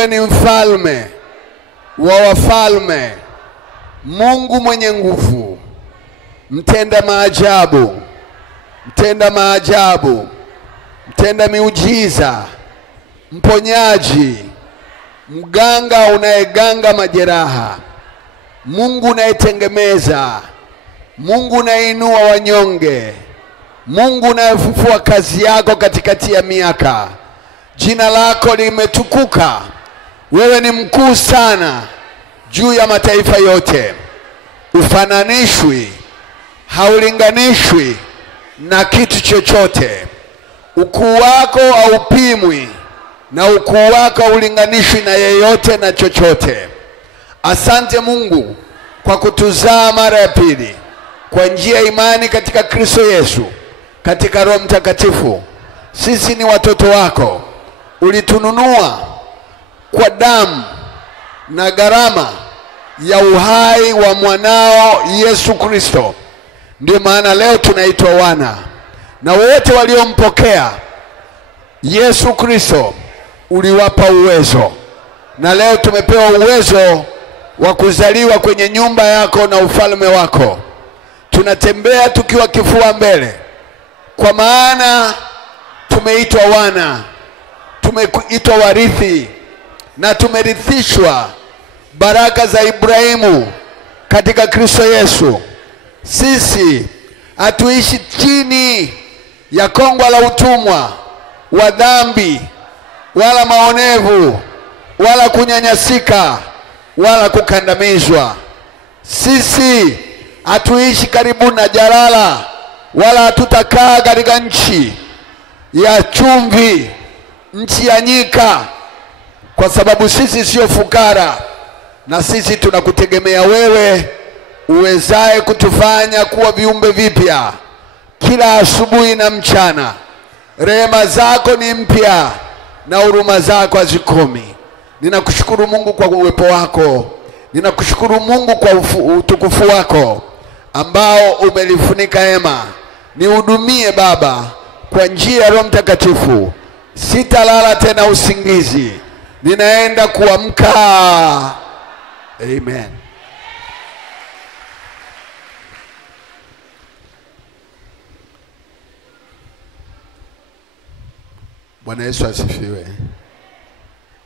Wewe ni mfalme wa wafalme, Mungu mwenye nguvu, mtenda maajabu, mtenda maajabu, mtenda miujiza, mponyaji, mganga unayeganga majeraha, Mungu unayetengemeza, Mungu unayeinua wanyonge, Mungu unayefufua kazi yako katikati ya miaka. Jina lako limetukuka. Wewe ni mkuu sana juu ya mataifa yote. Ufananishwi, haulinganishwi na kitu chochote. Ukuu wako haupimwi na ukuu wako haulinganishwi na yeyote na chochote. Asante Mungu kwa kutuzaa mara ya pili kwa njia ya imani katika Kristo Yesu, katika Roho Mtakatifu. Sisi ni watoto wako. Ulitununua kwa damu na gharama ya uhai wa mwanao Yesu Kristo. Ndio maana leo tunaitwa wana. Na wote waliompokea Yesu Kristo uliwapa uwezo. Na leo tumepewa uwezo wa kuzaliwa kwenye nyumba yako na ufalme wako. Tunatembea tukiwa kifua mbele, kwa maana tumeitwa wana, tumeitwa warithi, na tumerithishwa baraka za Ibrahimu katika Kristo Yesu. Sisi hatuishi chini ya kongwa la utumwa wa dhambi, wala maonevu, wala kunyanyasika, wala kukandamizwa. Sisi hatuishi karibu na jalala, wala hatutakaa katika nchi ya chumvi, nchi ya nyika, kwa sababu sisi sio fukara. Na sisi tunakutegemea wewe, uwezaye kutufanya kuwa viumbe vipya kila asubuhi na mchana. Rehema zako ni mpya na huruma zako hazikomi. Ninakushukuru Mungu kwa uwepo wako. Ninakushukuru Mungu kwa utukufu wako ambao umelifunika hema. Nihudumie Baba kwa njia ya Roho Mtakatifu. Sitalala tena usingizi. Ninaenda kuamka. Amen. Bwana Yesu asifiwe.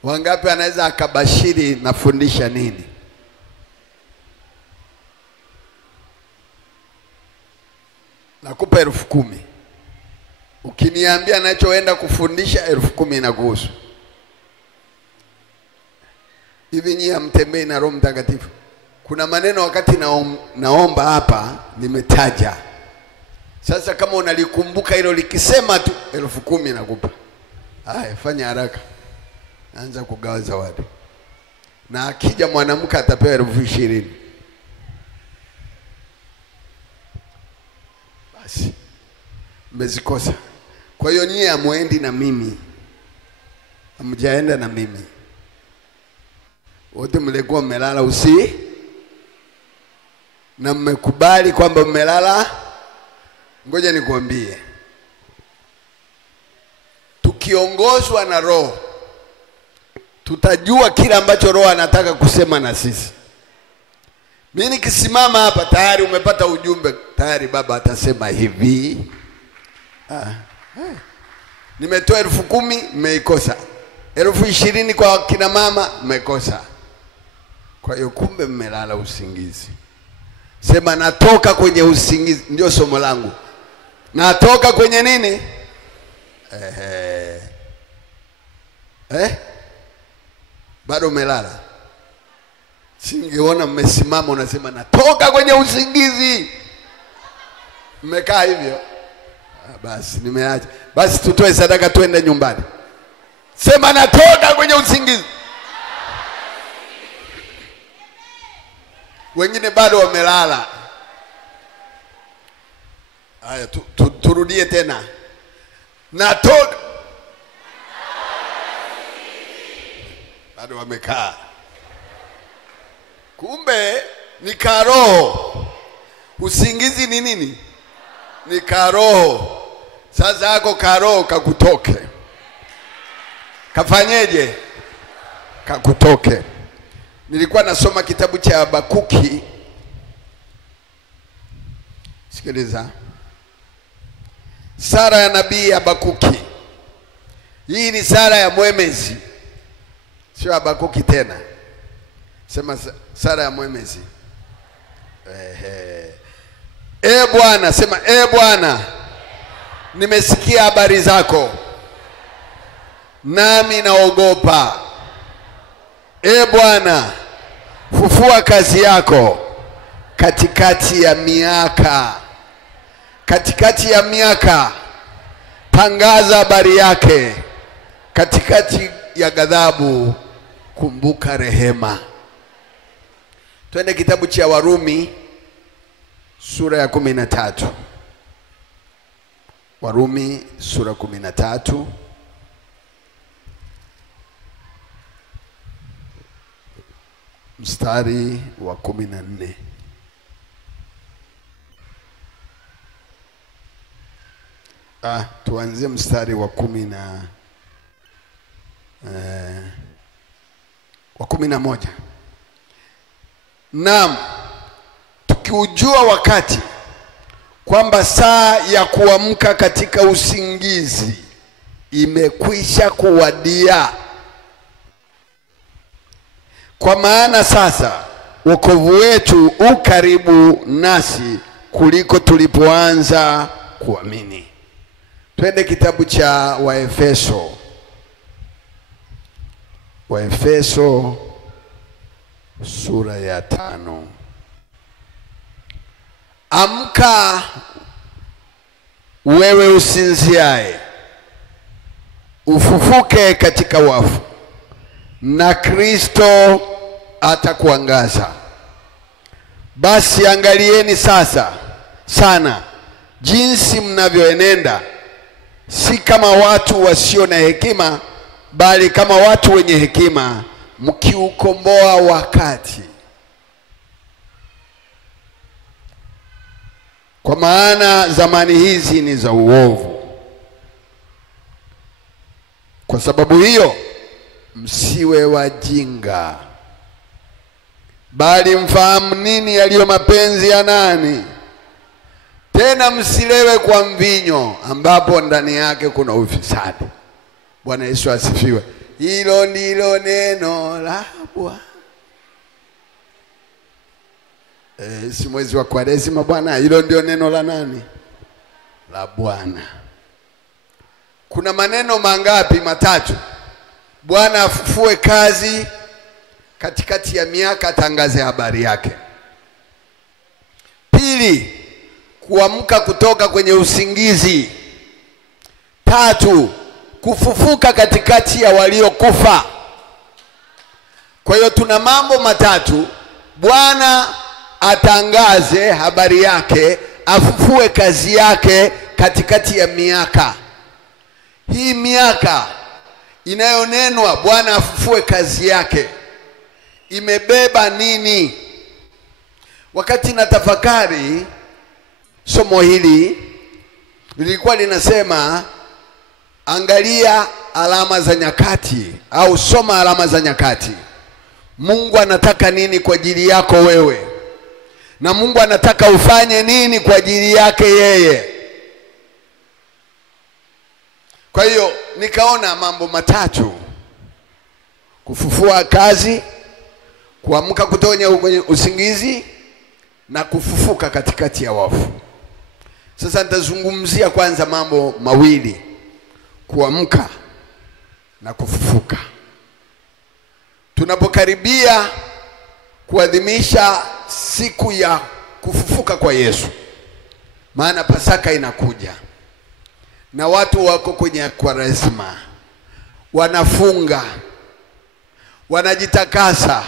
Wangapi anaweza akabashiri nafundisha nini? Nakupa 10,000. Ukiniambia nachoenda kufundisha 10,000 inakuhusu. Hivi nyinyi hamtembei na Roho Mtakatifu? Kuna maneno wakati naomba hapa nimetaja. Sasa kama unalikumbuka hilo likisema tu 10,000 nakupa. Haya, fanya haraka. Anza kugawa zawadi. Na akija mwanamke atapewa 20,000. Basi mmezikosa. Kwa hiyo nyie hamuendi na mimi, hamjaenda na mimi. Wote mlikuwa mmelala usi na mmekubali kwamba mmelala. Ngoja nikwambie, tukiongozwa na Roho tutajua kila ambacho Roho anataka kusema na sisi. Mimi nikisimama hapa tayari umepata ujumbe, tayari Baba atasema hivi. Nimetoa 10,000 mmeikosa. 20,000 kwa kina mama mmekosa. Kwa hiyo kumbe mmelala usingizi. Sema natoka kwenye usingizi, ndio somo langu. Natoka kwenye nini? Bado umelala. Singeona mmesimama unasema natoka kwenye usingizi. Mmekaa hivyo. Basi nimeacha. Basi tutoe sadaka tuende nyumbani. Sema natoka kwenye usingizi. Wengine bado wamelala. Haya turudie tena. Natoka. Bado wamekaa. Kumbe ni karoho. Usingizi ni nini? Ni karoho. Sasa hako karoho kakutoke. Kafanyeje? kakutoke. Nilikuwa nasoma kitabu cha Habakuki. Sikiliza. Sara ya nabii Habakuki. Hii ni sara ya mwemezi, sio Habakuki tena. Sema sara ya mwemezi. Bwana, sema Bwana, nimesikia habari zako nami naogopa. Bwana, fufua kazi yako katikati ya miaka. Katikati ya miaka tangaza habari yake. Katikati ya ghadhabu kumbuka rehema. Twende kitabu cha Warumi sura ya 13. Warumi sura 13 mstari wa 14. Tuanzie mstari wa 11. Naam, tukiujua wakati kwamba saa ya kuamka katika usingizi imekwisha kuwadia. Kwa maana sasa wokovu wetu u karibu nasi kuliko tulipoanza kuamini. Twende kitabu cha Waefeso. Waefeso sura ya 5. Amka wewe usinziaye, ufufuke katika wafu, na Kristo atakuangaza. Basi angalieni sasa sana jinsi mnavyoenenda, si kama watu wasio na hekima, bali kama watu wenye hekima, mkiukomboa wakati. Kwa maana zamani hizi ni za uovu. Kwa sababu hiyo msiwe wajinga, bali mfahamu nini yaliyo mapenzi ya nani. Tena msilewe kwa mvinyo, ambapo ndani yake kuna ufisadi. Bwana Yesu asifiwe. Hilo ndilo neno la Bwana. Si mwezi wa Kwaresima Bwana, hilo ndio neno la nani? La Bwana. Kuna maneno mangapi? Matatu. Bwana afufue kazi katikati ya miaka, tangaze habari yake. Pili, kuamka kutoka kwenye usingizi. Tatu, kufufuka katikati ya waliokufa. Kwa hiyo tuna mambo matatu. Bwana atangaze habari yake, afufue kazi yake katikati ya miaka. Hii miaka inayonenwa Bwana afufue kazi yake imebeba nini? Wakati natafakari somo hili, lilikuwa linasema angalia alama za nyakati, au soma alama za nyakati. Mungu anataka nini kwa ajili yako wewe? Na Mungu anataka ufanye nini kwa ajili yake yeye? Kwa hiyo nikaona mambo matatu: kufufua kazi, kuamka kutoka kwenye usingizi, na kufufuka katikati ya wafu. Sasa nitazungumzia kwanza mambo mawili: kuamka na kufufuka. Tunapokaribia kuadhimisha siku ya kufufuka kwa Yesu, maana Pasaka inakuja na watu wako kwenye Kwaresima, wanafunga, wanajitakasa,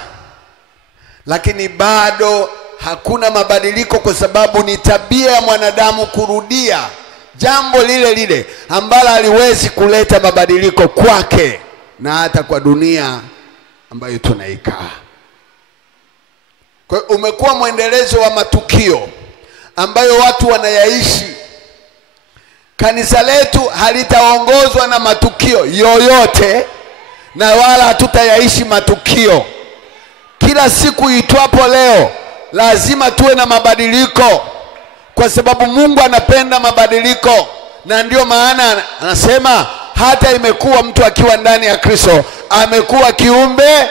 lakini bado hakuna mabadiliko, kwa sababu ni tabia ya mwanadamu kurudia jambo lile lile ambalo haliwezi kuleta mabadiliko kwake na hata kwa dunia ambayo tunaikaa. Kwa hiyo umekuwa mwendelezo wa matukio ambayo watu wanayaishi. Kanisa letu halitaongozwa na matukio yoyote, na wala hatutayaishi matukio. Kila siku itwapo leo lazima tuwe na mabadiliko, kwa sababu Mungu anapenda mabadiliko. Na ndio maana anasema hata imekuwa mtu akiwa ndani ya Kristo amekuwa kiumbe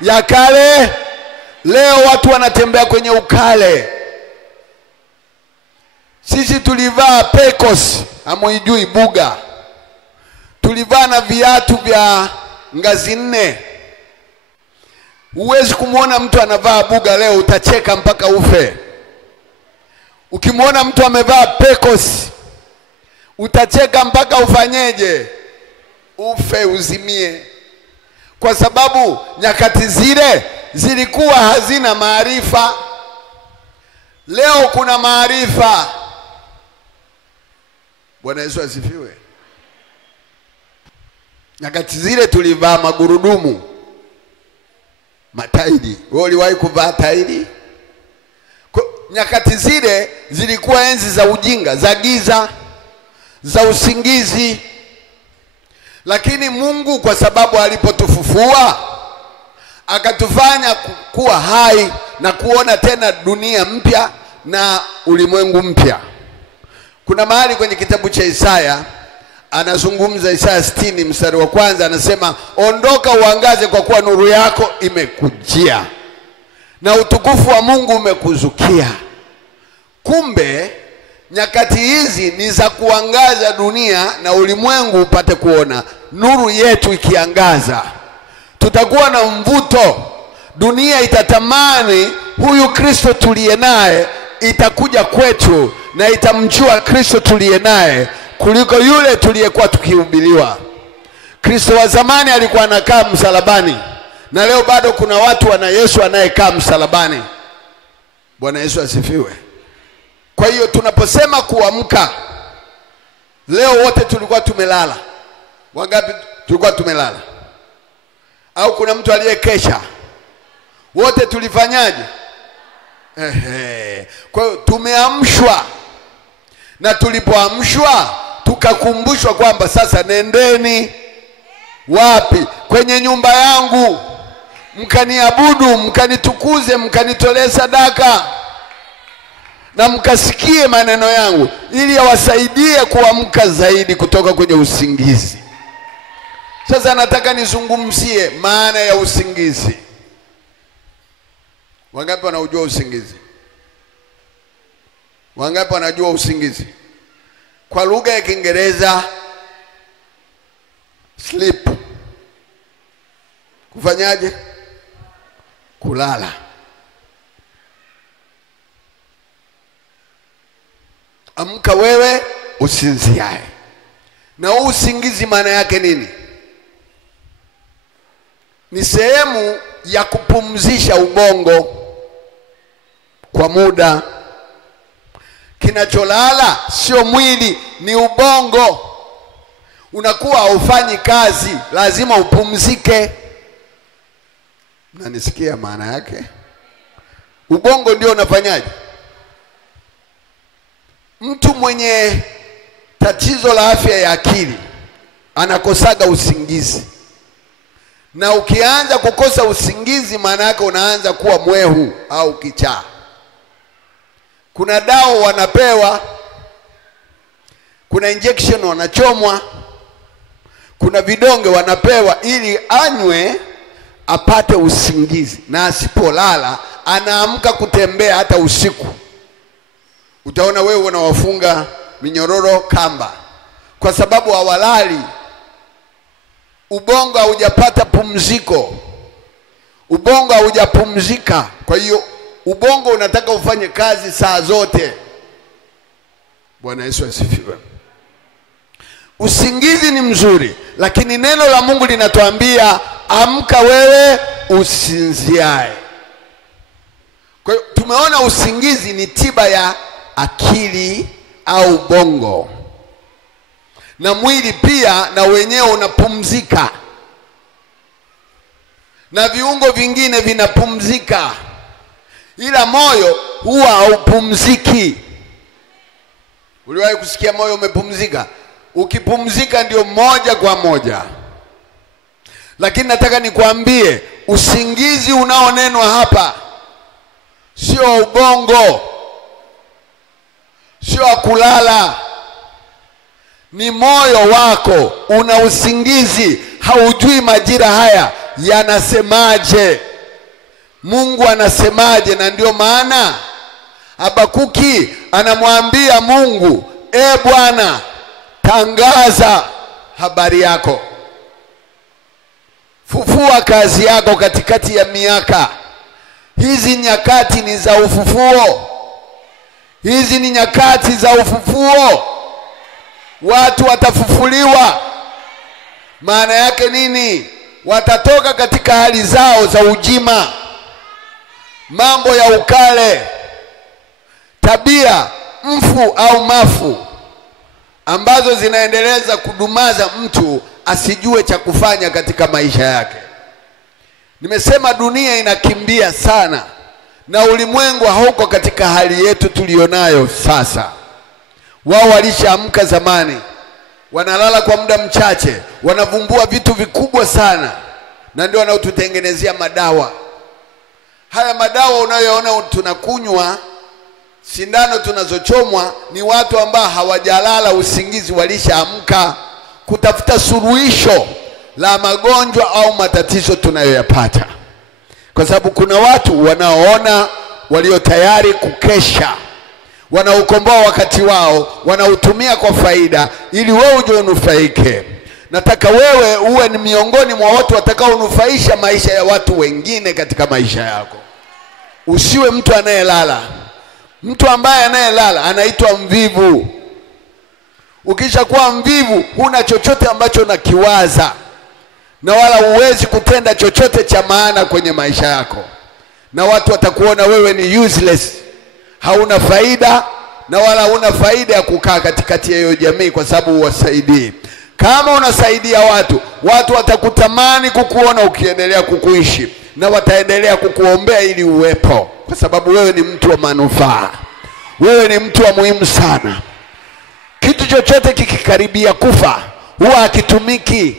ya kale. Leo watu wanatembea kwenye ukale. Sisi tulivaa pekos, hamuijui buga. Tulivaa na viatu vya ngazi 4. Huwezi kumuona mtu anavaa buga leo, utacheka mpaka ufe. Ukimuona mtu amevaa pekos, utacheka mpaka ufanyeje? Ufe, uzimie. Kwa sababu nyakati zile zilikuwa hazina maarifa. Leo kuna maarifa. Bwana Yesu asifiwe. Nyakati zile tulivaa magurudumu, matairi. Wewe uliwahi kuvaa tairi? Nyakati zile zilikuwa enzi za ujinga, za giza, za usingizi. Lakini Mungu kwa sababu alipotufufua akatufanya kuwa hai na kuona tena dunia mpya na ulimwengu mpya. Kuna mahali kwenye kitabu cha Isaya anazungumza, Isaya 60 mstari wa 1, anasema ondoka uangaze kwa kuwa nuru yako imekujia na utukufu wa Mungu umekuzukia. Kumbe nyakati hizi ni za kuangaza dunia na ulimwengu upate kuona. Nuru yetu ikiangaza, tutakuwa na mvuto. Dunia itatamani huyu Kristo tuliye naye, itakuja kwetu na itamjua Kristo tuliye naye kuliko yule tuliyekuwa tukihubiriwa. Kristo wa zamani alikuwa anakaa msalabani, na leo bado kuna watu wana Yesu anayekaa msalabani. Bwana Yesu asifiwe. Kwa hiyo tunaposema kuamka, leo wote tulikuwa tumelala. Wangapi tulikuwa tumelala? Au kuna mtu aliyekesha? Wote tulifanyaje? Kwa hiyo tumeamshwa, na tulipoamshwa tukakumbushwa kwamba sasa nendeni wapi? Kwenye nyumba yangu mkaniabudu, mkanitukuze, mkanitolee sadaka na mkasikie maneno yangu, ili yawasaidie kuamka zaidi kutoka kwenye usingizi. Sasa nataka nizungumzie maana ya usingizi. Wangapi wanaujua usingizi? Wangapi wanajua usingizi? Kwa lugha ya Kiingereza sleep. Kufanyaje? Kulala. Amka wewe usinziae. Na usingizi maana yake nini? Ni sehemu ya kupumzisha ubongo kwa muda. Kinacholala sio mwili, ni ubongo. Unakuwa haufanyi kazi, lazima upumzike. Mnanisikia maana yake? Ubongo ndio unafanyaje? Mtu mwenye tatizo la afya ya akili anakosaga usingizi. Na ukianza kukosa usingizi, maana yake unaanza kuwa mwehu au kichaa. Kuna dawa wanapewa, kuna injection wanachomwa, kuna vidonge wanapewa ili anywe apate usingizi, na asipolala anaamka kutembea hata usiku. Utaona wewe unawafunga minyororo kamba kwa sababu hawalali. Ubongo haujapata pumziko, ubongo haujapumzika. Kwa hiyo ubongo unataka ufanye kazi saa zote. Bwana Yesu asifiwe. Usingizi ni mzuri, lakini neno la Mungu linatuambia amka wewe usinziae. Kwa hiyo tumeona usingizi ni tiba ya akili au bongo, na mwili pia na wenyewe unapumzika, na viungo vingine vinapumzika, ila moyo huwa haupumziki. Uliwahi kusikia moyo umepumzika? Ukipumzika ndio moja kwa moja. Lakini nataka nikwambie, usingizi unaonenwa hapa sio ubongo, sio kulala, ni moyo wako una usingizi. Haujui majira haya yanasemaje, Mungu anasemaje. Na ndio maana Habakuki anamwambia Mungu, Bwana, tangaza habari yako, fufua kazi yako katikati ya miaka. Hizi nyakati ni za ufufuo, hizi ni nyakati za ufufuo. Watu watafufuliwa. Maana yake nini? Watatoka katika hali zao za ujima, mambo ya ukale, tabia mfu au mafu ambazo zinaendeleza kudumaza mtu asijue cha kufanya katika maisha yake. Nimesema dunia inakimbia sana, na ulimwengu hauko katika hali yetu tulionayo sasa. Wao walishaamka zamani, wanalala kwa muda mchache, wanavumbua vitu vikubwa sana, na ndio wanaotutengenezea madawa. Haya madawa unayoona tunakunywa, sindano tunazochomwa, ni watu ambao hawajalala usingizi, walishaamka kutafuta suluhisho la magonjwa au matatizo tunayoyapata. Kwa sababu kuna watu wanaoona, walio tayari kukesha, wanaukomboa wakati wao, wanautumia kwa faida ili wewe uje unufaike. Nataka wewe uwe ni miongoni mwa watu watakaonufaisha maisha ya watu wengine katika maisha yako. Usiwe mtu anayelala. Mtu ambaye anayelala anaitwa mvivu. Ukisha kuwa mvivu, huna chochote ambacho unakiwaza, na wala huwezi kutenda chochote cha maana kwenye maisha yako, na watu watakuona wewe ni useless, hauna faida, na wala huna faida ya kukaa katikati ya hiyo jamii, kwa sababu huwasaidii. Kama unasaidia watu, watu watakutamani kukuona ukiendelea kukuishi, na wataendelea kukuombea ili uwepo, kwa sababu wewe ni mtu wa manufaa, wewe ni mtu wa muhimu sana. Kitu chochote kikikaribia kufa huwa hakitumiki.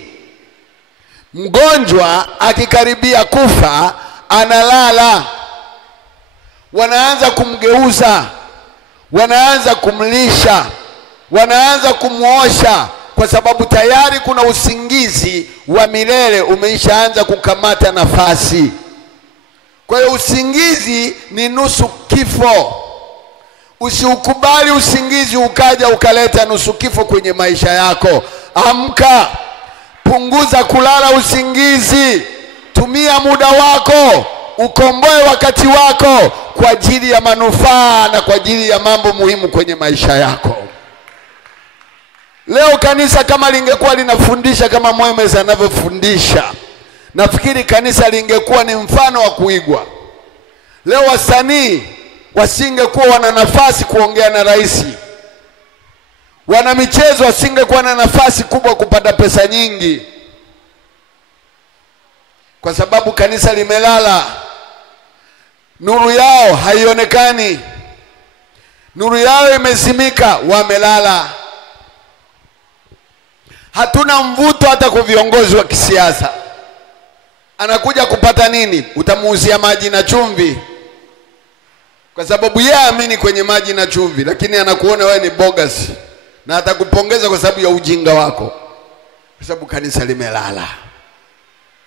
Mgonjwa akikaribia kufa analala, wanaanza kumgeuza, wanaanza kumlisha, wanaanza kumuosha, kwa sababu tayari kuna usingizi wa milele umeishaanza kukamata nafasi. Kwa hiyo usingizi ni nusu kifo. Usiukubali usingizi ukaja ukaleta nusu kifo kwenye maisha yako. Amka, punguza kulala usingizi, tumia muda wako, ukomboe wakati wako kwa ajili ya manufaa na kwa ajili ya mambo muhimu kwenye maisha yako. Leo kanisa kama lingekuwa linafundisha kama Mwemezi anavyofundisha, nafikiri kanisa lingekuwa ni mfano wa kuigwa. Leo wasanii wasingekuwa wana nafasi kuongea na rais, wana michezo wasingekuwa na nafasi kubwa kupata pesa nyingi, kwa sababu kanisa limelala. Nuru yao haionekani, nuru yao imezimika, wamelala. Hatuna mvuto hata kwa viongozi wa kisiasa. Anakuja kupata nini? Utamuuzia maji na chumvi, kwa sababu yeye amini kwenye maji na chumvi, lakini anakuona wewe ni bogus, na atakupongeza kwa sababu ya ujinga wako, kwa sababu kanisa limelala.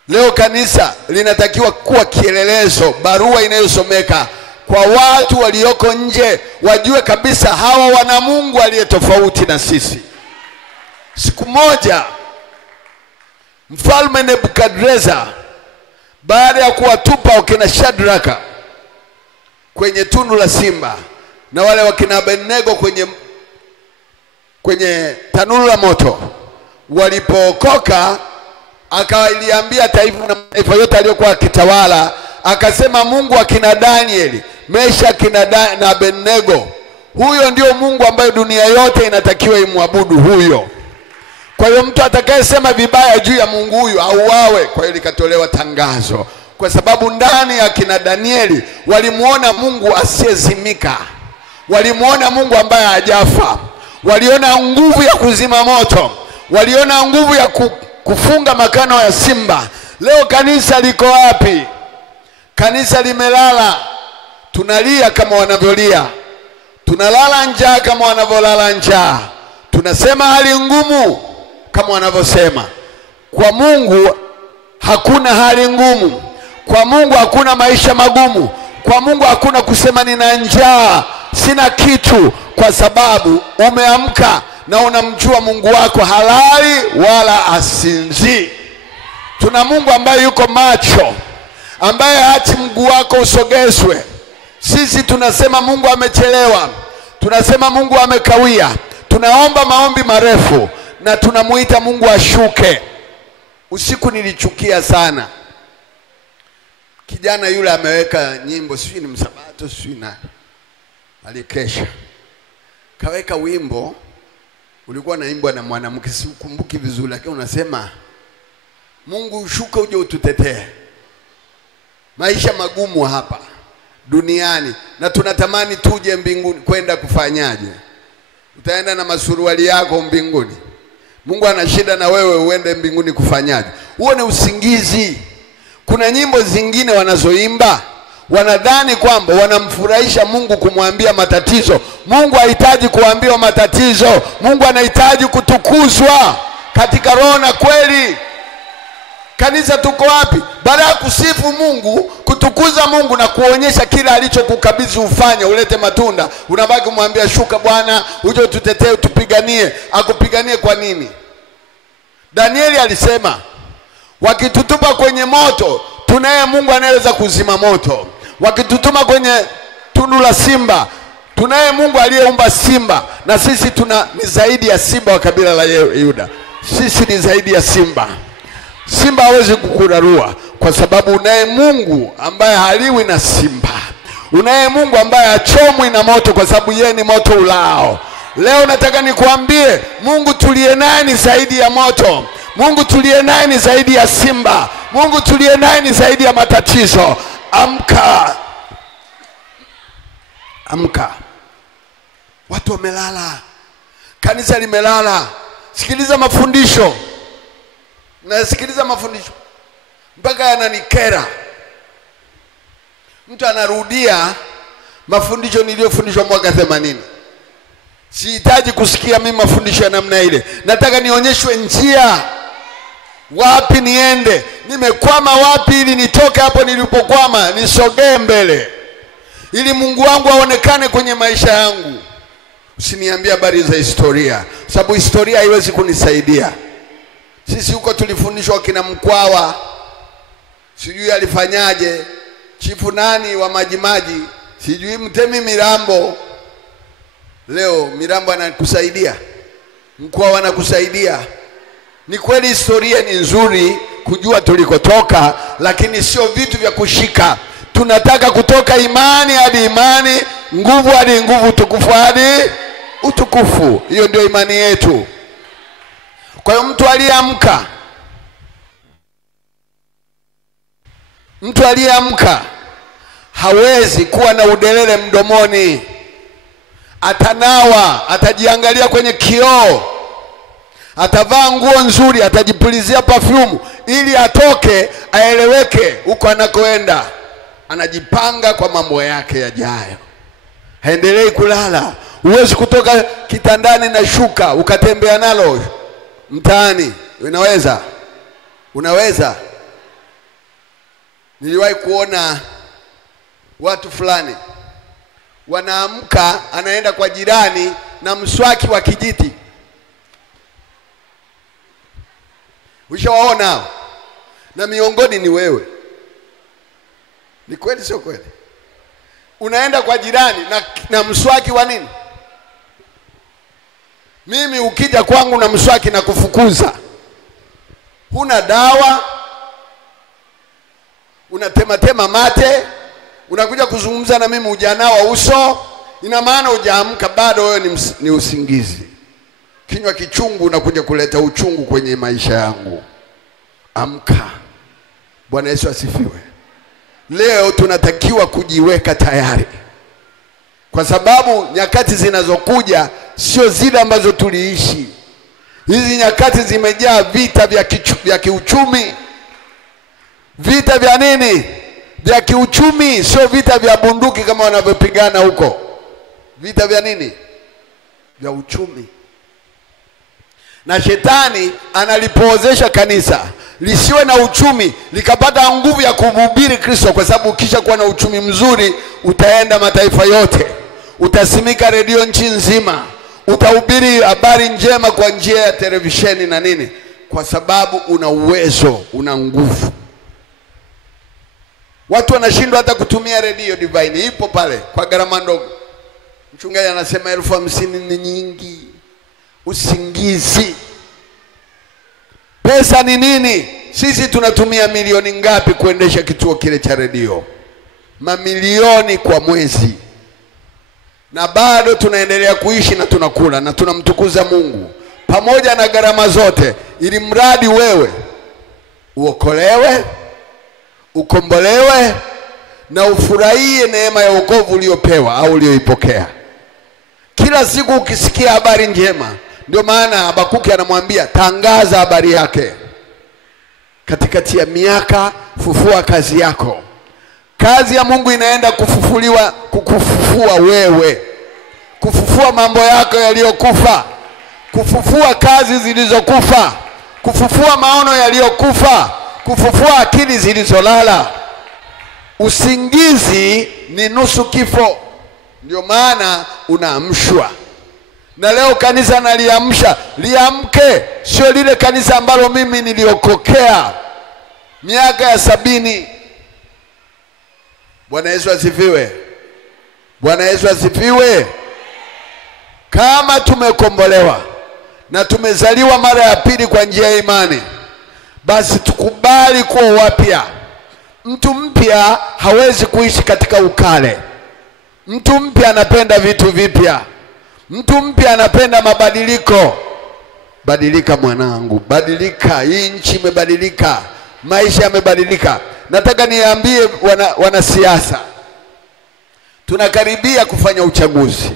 Leo kanisa linatakiwa kuwa kielelezo, barua inayosomeka kwa watu walioko nje, wajue kabisa hawa wana Mungu aliye tofauti na sisi. Siku moja Mfalme Nebukadreza, baada ya kuwatupa wakina Shadraka kwenye tundu la simba na wale wakina Abednego kwenye tanuru la moto, walipookoka akawaliambia taifa yote aliyokuwa akitawala, akasema Mungu akina Danieli, Meshaki na Abednego, huyo ndio Mungu ambaye dunia yote inatakiwa imwabudu huyo. Kwa hiyo mtu atakayesema vibaya juu ya Mungu huyu auawe. Kwa hiyo likatolewa tangazo, kwa sababu ndani ya kina Danieli walimuona Mungu asiyezimika, walimuona Mungu ambaye hajafa, waliona nguvu ya kuzima moto, waliona nguvu ya kufunga makano ya simba. Leo kanisa liko wapi? Kanisa limelala. Tunalia kama wanavyolia, tunalala njaa kama wanavyolala njaa, tunasema hali ngumu kama wanavyosema. Kwa Mungu hakuna hali ngumu, kwa Mungu hakuna maisha magumu, kwa Mungu hakuna kusema nina njaa, sina kitu, kwa sababu umeamka na unamjua Mungu wako halali wala asinzi. Tuna Mungu ambaye yuko macho, ambaye hati mguu wako usogezwe. Sisi tunasema Mungu amechelewa, tunasema Mungu amekawia, tunaomba maombi marefu na tunamuita Mungu ashuke. Usiku nilichukia sana kijana yule ameweka nyimbo, sijui ni msabato sijui na alikesha, kaweka wimbo ulikuwa naimbwa na mwanamke, sikumbuki vizuri, lakini unasema Mungu ushuke uje ututetee. Maisha magumu hapa duniani na tunatamani tuje mbinguni. Kwenda kufanyaje? Utaenda na masuruali yako mbinguni? Mungu ana shida na wewe uende mbinguni kufanyaje? Huo ni usingizi. Kuna nyimbo zingine wanazoimba wanadhani kwamba wanamfurahisha Mungu kumwambia matatizo. Mungu hahitaji kuambiwa matatizo. Mungu anahitaji kutukuzwa katika roho na kweli. Kanisa tuko wapi? Baada ya kusifu Mungu, kutukuza Mungu na kuonyesha kila alichokukabidhi ufanye, ulete matunda, unabaki kumwambia shuka Bwana, uje ututetee, utupiganie. Akupiganie kwa nini? Danieli alisema wakitutupa kwenye moto, tunaye Mungu anayeweza kuzima moto. Wakitutuma kwenye tundu la simba, tunaye Mungu aliyeumba simba. Na sisi ni zaidi ya simba wa kabila la Yuda. Sisi ni zaidi ya simba. Simba hawezi kukurarua kwa sababu unaye Mungu ambaye haliwi na simba. Unaye Mungu ambaye hachomwi na moto kwa sababu yeye ni moto ulao. Leo nataka nikuambie, Mungu tuliye naye ni zaidi ya moto. Mungu tuliye naye ni zaidi ya simba. Mungu tuliye naye ni zaidi ya matatizo. Amka. Amka. Watu wamelala. Kanisa limelala. Sikiliza mafundisho. Nasikiliza mafundisho mpaka yananikera. Mtu anarudia mafundisho niliyofundishwa mwaka 80. Sihitaji kusikia mimi mafundisho ya namna ile. Nataka nionyeshwe njia, wapi niende, nimekwama wapi, ili nitoke hapo nilipokwama, nisogee mbele, ili Mungu wangu aonekane kwenye maisha yangu. Usiniambie habari za historia, sababu historia haiwezi kunisaidia. Sisi huko tulifundishwa kina Mkwawa, sijui alifanyaje, chifu nani wa Majimaji, sijui Mtemi Mirambo. Leo Mirambo anakusaidia, Mkwawa anakusaidia. Ni kweli historia ni nzuri kujua tulikotoka, lakini sio vitu vya kushika. Tunataka kutoka imani hadi imani, nguvu hadi nguvu, utukufu hadi utukufu. Hiyo ndio imani yetu. Kwa hiyo mtu aliyeamka hawezi kuwa na udelele mdomoni. Atanawa, atajiangalia kwenye kioo, atavaa nguo nzuri, atajipulizia perfume ili atoke aeleweke huko anakoenda. Anajipanga kwa mambo yake yajayo. Haendelei kulala. Huwezi kutoka kitandani na shuka ukatembea nalo mtaani. Unaweza? Unaweza? Niliwahi kuona watu fulani wanaamka, anaenda kwa jirani na mswaki wa kijiti. Ushawaona? Na miongoni ni wewe. Ni kweli sio kweli? Unaenda kwa jirani na mswaki wa nini? Mimi ukija kwangu na mswaki na kufukuza. Huna dawa, unatematema mate, unakuja kuzungumza na mimi ujana wa uso. Ina maana hujaamka bado, wewe ni usingizi. Kinywa kichungu unakuja kuleta uchungu kwenye maisha yangu. Amka. Bwana Yesu asifiwe. Leo tunatakiwa kujiweka tayari, kwa sababu nyakati zinazokuja sio zile ambazo tuliishi. Hizi nyakati zimejaa vita vya kiuchumi. Vita vya nini? Vya kiuchumi, sio vita vya bunduki kama wanavyopigana huko. Vita vya nini? Vya uchumi. Na shetani analipoozesha kanisa lisiwe na uchumi, likapata nguvu ya kuhubiri Kristo, kwa sababu ukisha kuwa na uchumi mzuri utaenda mataifa yote, utasimika redio nchi nzima, utahubiri habari njema kwa njia ya televisheni na nini, kwa sababu una uwezo, una nguvu. Watu wanashindwa hata kutumia redio Divine, ipo pale kwa gharama ndogo. Mchungaji anasema 50,000 ni nyingi. Usingizi. Pesa ni nini? Sisi tunatumia milioni ngapi kuendesha kituo kile cha redio? Mamilioni kwa mwezi. Na bado tunaendelea kuishi na tunakula na tunamtukuza Mungu pamoja na gharama zote, ili mradi wewe uokolewe, ukombolewe na ufurahie neema ya wokovu uliopewa au ulioipokea. Kila siku ukisikia habari njema, ndio maana Habakuki anamwambia tangaza habari yake. Katikati ya miaka fufua kazi yako. Kazi ya Mungu inaenda kufufuliwa, kukufufua wewe, kufufua mambo yako yaliyokufa, kufufua kazi zilizokufa, kufufua maono yaliyokufa, kufufua akili zilizolala. Usingizi ni nusu kifo, ndio maana unaamshwa. Na leo kanisa naliamsha, liamke, sio lile kanisa ambalo mimi niliokokea miaka ya 70. Bwana Yesu asifiwe. Bwana Yesu asifiwe. Kama tumekombolewa na tumezaliwa mara ya pili kwa njia ya imani, basi tukubali kuwa wapya. Mtu mpya hawezi kuishi katika ukale. Mtu mpya anapenda vitu vipya. Mtu mpya anapenda mabadiliko. Badilika mwanangu, badilika. Hii nchi imebadilika, maisha yamebadilika. Nataka niambie wanasiasa, tunakaribia kufanya uchaguzi.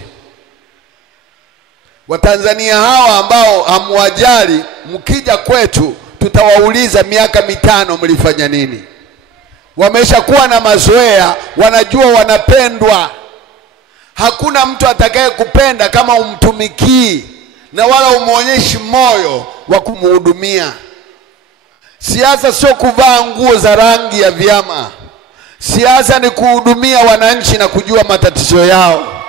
Watanzania hawa ambao hamwajali, mkija kwetu tutawauliza miaka 5 mlifanya nini? Wameshakuwa na mazoea, wanajua wanapendwa. Hakuna mtu atakaye kupenda kama umtumikii na wala umuonyeshi moyo wa kumhudumia. Siasa sio kuvaa nguo za rangi ya vyama. Siasa ni kuhudumia wananchi na kujua matatizo yao.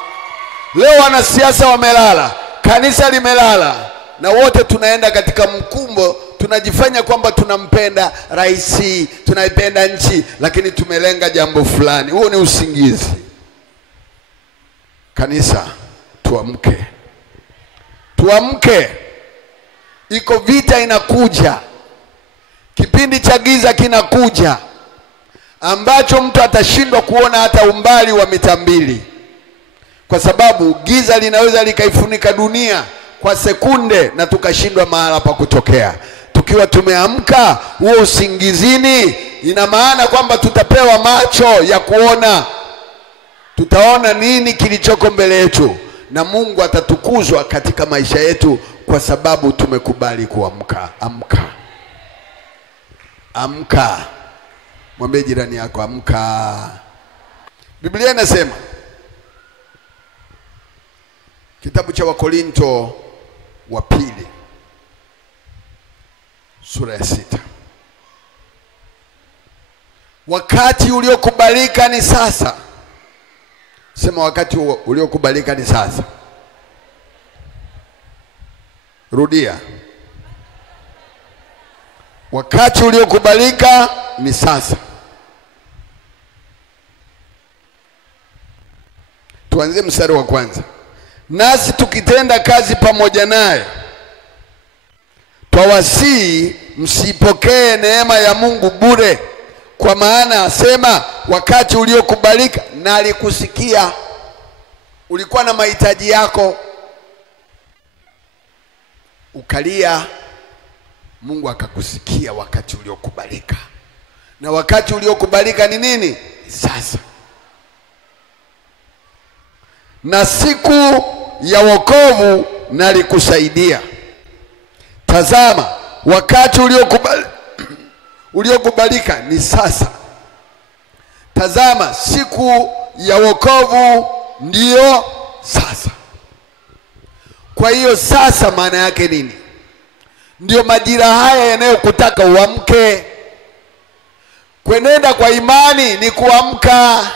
Leo wanasiasa wamelala, kanisa limelala, na wote tunaenda katika mkumbo, tunajifanya kwamba tunampenda rais, tunaipenda nchi, lakini tumelenga jambo fulani. Huo ni usingizi. Kanisa, tuamke. Tuamke. Iko vita inakuja. Kipindi cha giza kinakuja ambacho mtu atashindwa kuona hata umbali wa mita 2, kwa sababu giza linaweza likaifunika dunia kwa sekunde na tukashindwa mahala pa kutokea. Tukiwa tumeamka huo usingizini, ina maana kwamba tutapewa macho ya kuona. Tutaona nini kilichoko mbele yetu, na Mungu atatukuzwa katika maisha yetu kwa sababu tumekubali kuamka. Amka. Amka. Mwambie jirani yako amka. Biblia inasema, kitabu cha Wakorinto wa pili sura ya 6, wakati uliokubalika ni sasa. Sema wakati uliokubalika ni sasa. Rudia. Wakati uliokubalika ni sasa. Tuanze mstari wa kwanza. Nasi tukitenda kazi pamoja naye, twawasihi msipokee neema ya Mungu bure, kwa maana asema wakati uliokubalika na alikusikia. Ulikuwa na mahitaji yako, ukalia, Mungu akakusikia wakati uliokubalika. Na wakati uliokubalika ni nini? Sasa. Na siku ya wokovu nalikusaidia. Tazama, wakati uliokubalika ni sasa. Tazama, siku ya wokovu ndiyo sasa. Kwa hiyo sasa maana yake nini? Ndio majira haya yanayokutaka uamke. Kwenenda kwa imani ni kuamka.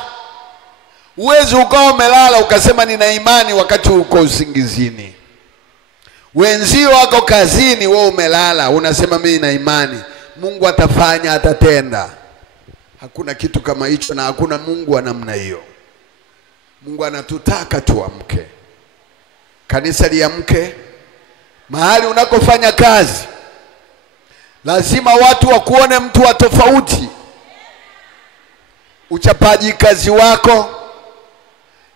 Uwezi ukawa umelala ukasema nina imani wakati uko usingizini. Wenzio wako kazini, wewe umelala unasema mimi nina imani. Mungu atafanya, atatenda. Hakuna kitu kama hicho, na hakuna Mungu wa namna hiyo. Mungu anatutaka tuamke. Kanisa liamke. Mahali unakofanya kazi lazima watu wakuone mtu wa tofauti. Uchapaji kazi wako,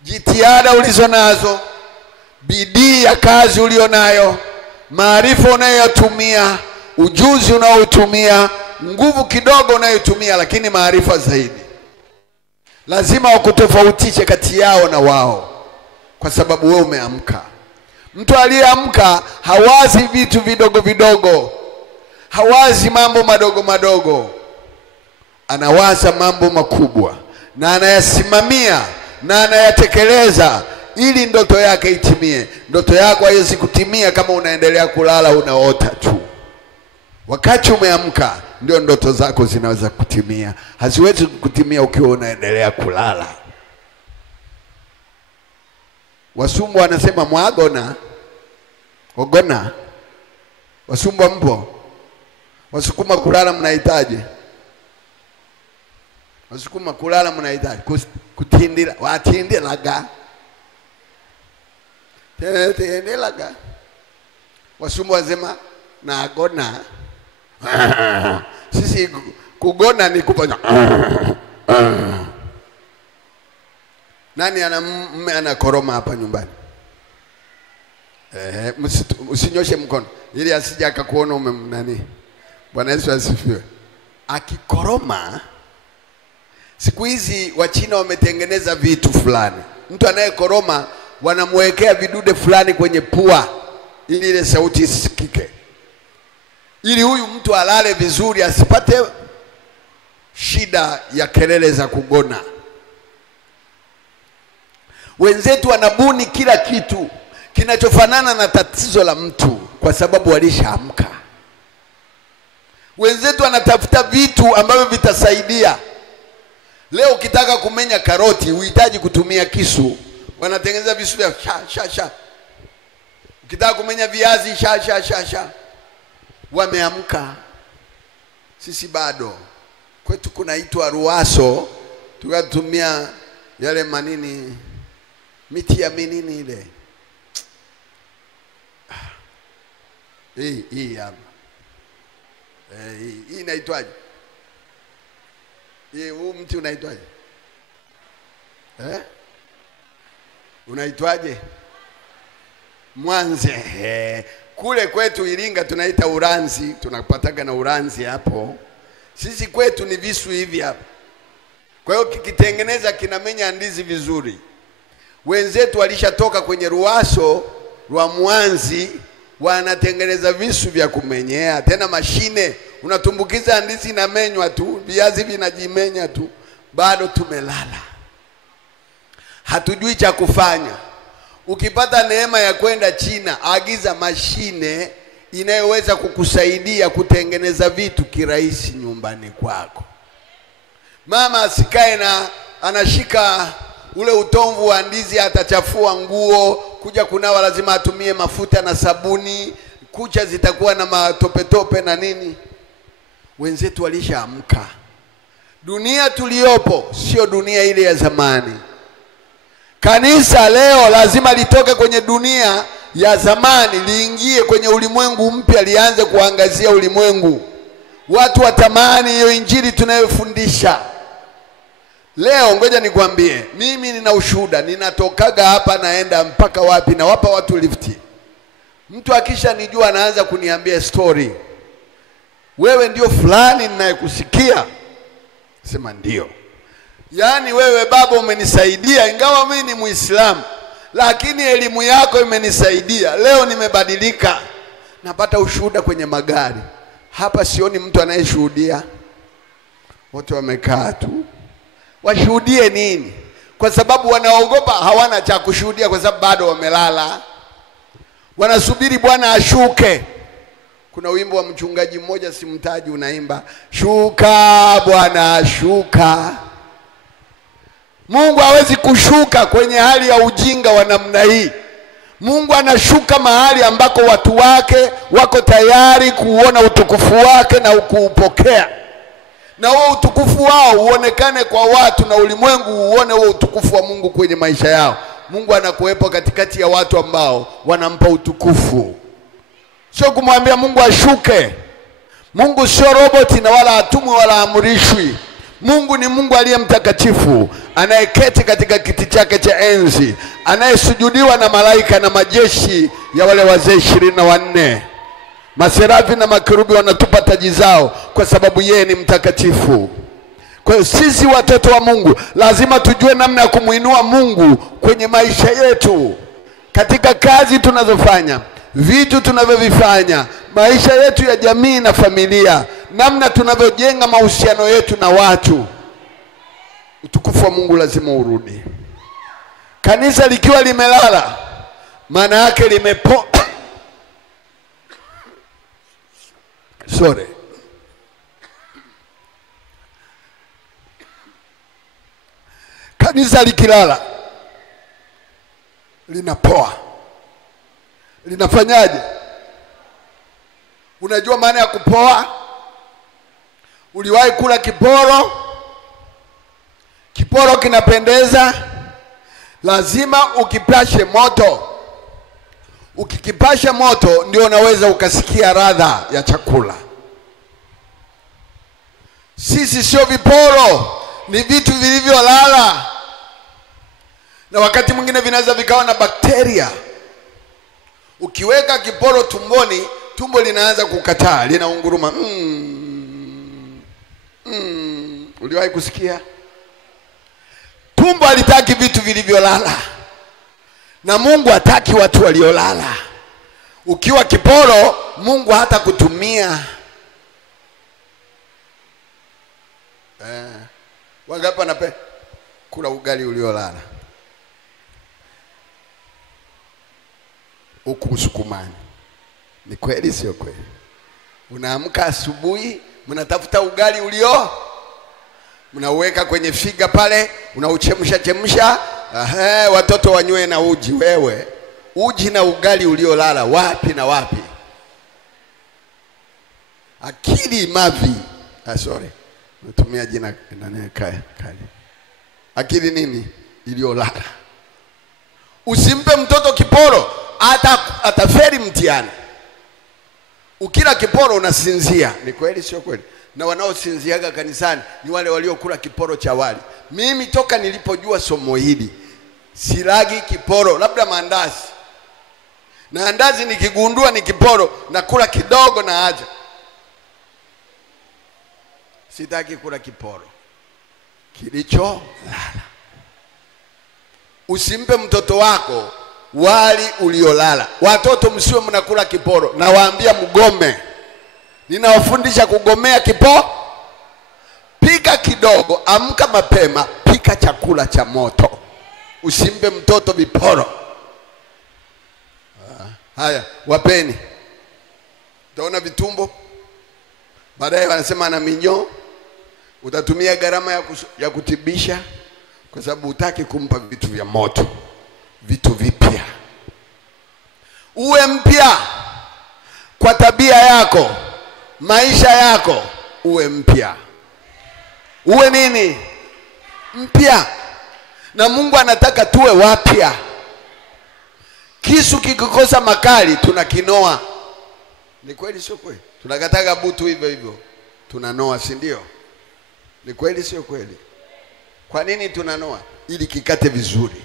jitihada ulizonazo, bidii ya kazi ulionayo, maarifa unayotumia, ujuzi unaotumia, nguvu kidogo unayotumia, lakini maarifa zaidi. Lazima wakutofautishe kati yao na wao, kwa sababu wewe umeamka. Mtu aliyeamka hawazi vitu vidogo vidogo, hawazi mambo madogo madogo, anawaza mambo makubwa na anayasimamia na anayatekeleza ili ndoto yake itimie. Ndoto yako haiwezi kutimia kama unaendelea kulala unaota tu. Wakati umeamka ndio ndoto zako zinaweza kutimia. Haziwezi kutimia ukiwa unaendelea kulala. Wasumbu wanasema mwagona, ogona. Wasumbu mpo? Wasukuma kulala mnahitaji? Wasukuma kulala mnahitaji kutindira, watindiraga. Tindiraga. Wasumbu wasema na agona. Sisi kugona ni kufanya. Nani ana koroma hapa nyumbani? Usinyoshe mkono ili asije akakuona nani. Bwana Yesu asifiwe. Akikoroma, siku hizi Wachina wametengeneza vitu fulani. Mtu anayekoroma wanamwekea vidude fulani kwenye pua ili ile sauti isikike, ili huyu mtu alale vizuri, asipate shida ya kelele za kugona. Wenzetu wanabuni kila kitu kinachofanana na tatizo la mtu kwa sababu walishaamka. Wenzetu wanatafuta vitu ambavyo vitasaidia. Leo ukitaka kumenya karoti uhitaji kutumia kisu, wanatengeneza visu vya sha. Ukitaka kumenya viazi sha. Wameamka. Sisi bado. Kwetu kunaitwa ruaso, tukatumia yale manini, miti ya minini ile. Hii hapa. Hii inaitwaje? Huu mti unaitwaje? Unaitwaje? Mwanze. Kule kwetu Iringa tunaita uranzi, tunapataga na uranzi hapo. Sisi kwetu ni visu hivi hapa. Kwa hiyo kikitengeneza kinamenya ndizi vizuri. Wenzetu walishatoka kwenye ruaso rwa mwanzi, wanatengeneza visu vya kumenyea, tena mashine. Unatumbukiza ndizi na menywa tu, viazi vinajimenya tu. Bado tumelala, hatujui cha kufanya. Ukipata neema ya kwenda China, agiza mashine inayoweza kukusaidia kutengeneza vitu kirahisi nyumbani kwako. Mama asikae na anashika ule utomvu wa ndizi, atachafua nguo, kuja kunawa lazima atumie mafuta na sabuni, kucha zitakuwa na matope na nini. Wenzetu walishaamka. Dunia tuliopo sio dunia ile ya zamani. Kanisa leo lazima litoke kwenye dunia ya zamani liingie kwenye ulimwengu mpya, lianze kuangazia ulimwengu. Watu watamani hiyo injili tunayofundisha. Leo ngoja nikwambie, mimi nina ushuhuda, ninatokaga hapa naenda mpaka wapi na wapa watu lifti. Mtu akisha nijua anaanza kuniambia story. Wewe ndio fulani ninayekusikia. Sema ndio. Yaani wewe baba umenisaidia, ingawa mimi ni Muislamu, lakini elimu yako imenisaidia. Leo nimebadilika. napata ushuhuda kwenye magari. Hapa sioni mtu anayeshuhudia. Wote wamekaa tu. Washuhudie nini? Kwa sababu wanaogopa, hawana cha kushuhudia kwa sababu bado wamelala. Wanasubiri Bwana ashuke. Kuna wimbo wa mchungaji mmoja simtaji unaimba, shuka Bwana shuka. Mungu hawezi kushuka kwenye hali ya ujinga wa namna hii. Mungu anashuka mahali ambako watu wake wako tayari kuona utukufu wake na kuupokea. Na huo utukufu wao uonekane kwa watu na ulimwengu uone huo utukufu wa Mungu kwenye maisha yao. Mungu anakuwepo katikati ya watu ambao wanampa utukufu. Sio kumwambia Mungu ashuke. Mungu sio roboti na wala atumwi wala amrishwi. Mungu ni Mungu aliye mtakatifu, anayeketi katika kiti chake cha enzi, anayesujudiwa na malaika na majeshi ya wale wazee 24. Maserafi na makerubi wanatupa taji zao kwa sababu yeye ni mtakatifu. Kwa hiyo sisi watoto wa Mungu lazima tujue namna ya kumuinua Mungu kwenye maisha yetu, katika kazi tunazofanya, vitu tunavyovifanya, maisha yetu ya jamii na familia, namna tunavyojenga mahusiano yetu na watu. Utukufu wa Mungu lazima urudi. Kanisa likiwa limelala, maana yake Kanisa likilala linapoa. Linafanyaje? Unajua maana ya kupoa? Uliwahi kula kiporo? Kiporo kinapendeza, lazima ukipashe moto. Ukikipasha moto ndio unaweza ukasikia ladha ya chakula. Sisi sio viporo, ni vitu vilivyolala. Na wakati mwingine vinaweza vikawa na bakteria. Ukiweka kiporo tumboni, tumbo linaanza kukataa, linaunguruma. Uliwahi kusikia? Tumbo halitaki vitu vilivyolala. Na Mungu hataki watu waliolala. Ukiwa kiporo, Mungu hata kutumia. Wangapi wanapenda kula ugali uliolala? Huku Sukumani. Ni kweli sio kweli? Unaamka asubuhi, mnatafuta ugali mnauweka kwenye figa pale, unauchemsha. Watoto wanywe na uji. Wewe uji na ugali uliolala, wapi na wapi? Akili mavi. Natumia jina nani kali. Akili nini? Iliolala. Usimpe mtoto kiporo, ataferi mtihani. Ukila kiporo unasinzia. Ni kweli sio kweli? Na wanaosinziaga kanisani ni wale waliokula kiporo cha wali. Mimi toka nilipojua somo hili silagi kiporo, labda maandazi. Na andazi nikigundua ni kiporo, nakula kidogo na aja. Sitaki kula kiporo kilicho lala. Usimpe mtoto wako wali uliolala. Watoto msiwe mnakula kiporo, na waambia mgome. Ninawafundisha kugomea kiporo. Pika kidogo, amka mapema, pika chakula cha moto. Usimpe mtoto viporo. Haya, wapeni. Utaona vitumbo. Baadaye wanasema ana minyoo. Utatumia gharama ya kutibisha kwa sababu hutaki kumpa vitu vya moto, vitu vipya. Uwe mpya kwa tabia yako, maisha yako, uwe mpya. Uwe nini? Mpya. Na Mungu anataka tuwe wapya. Kisu kikikosa makali tunakinoa. Ni kweli sio kweli? Tunakataga butu hivyo hivyo, tunanoa, si ndio? Ni kweli sio kweli? Kwa nini tunanoa? Ili kikate vizuri.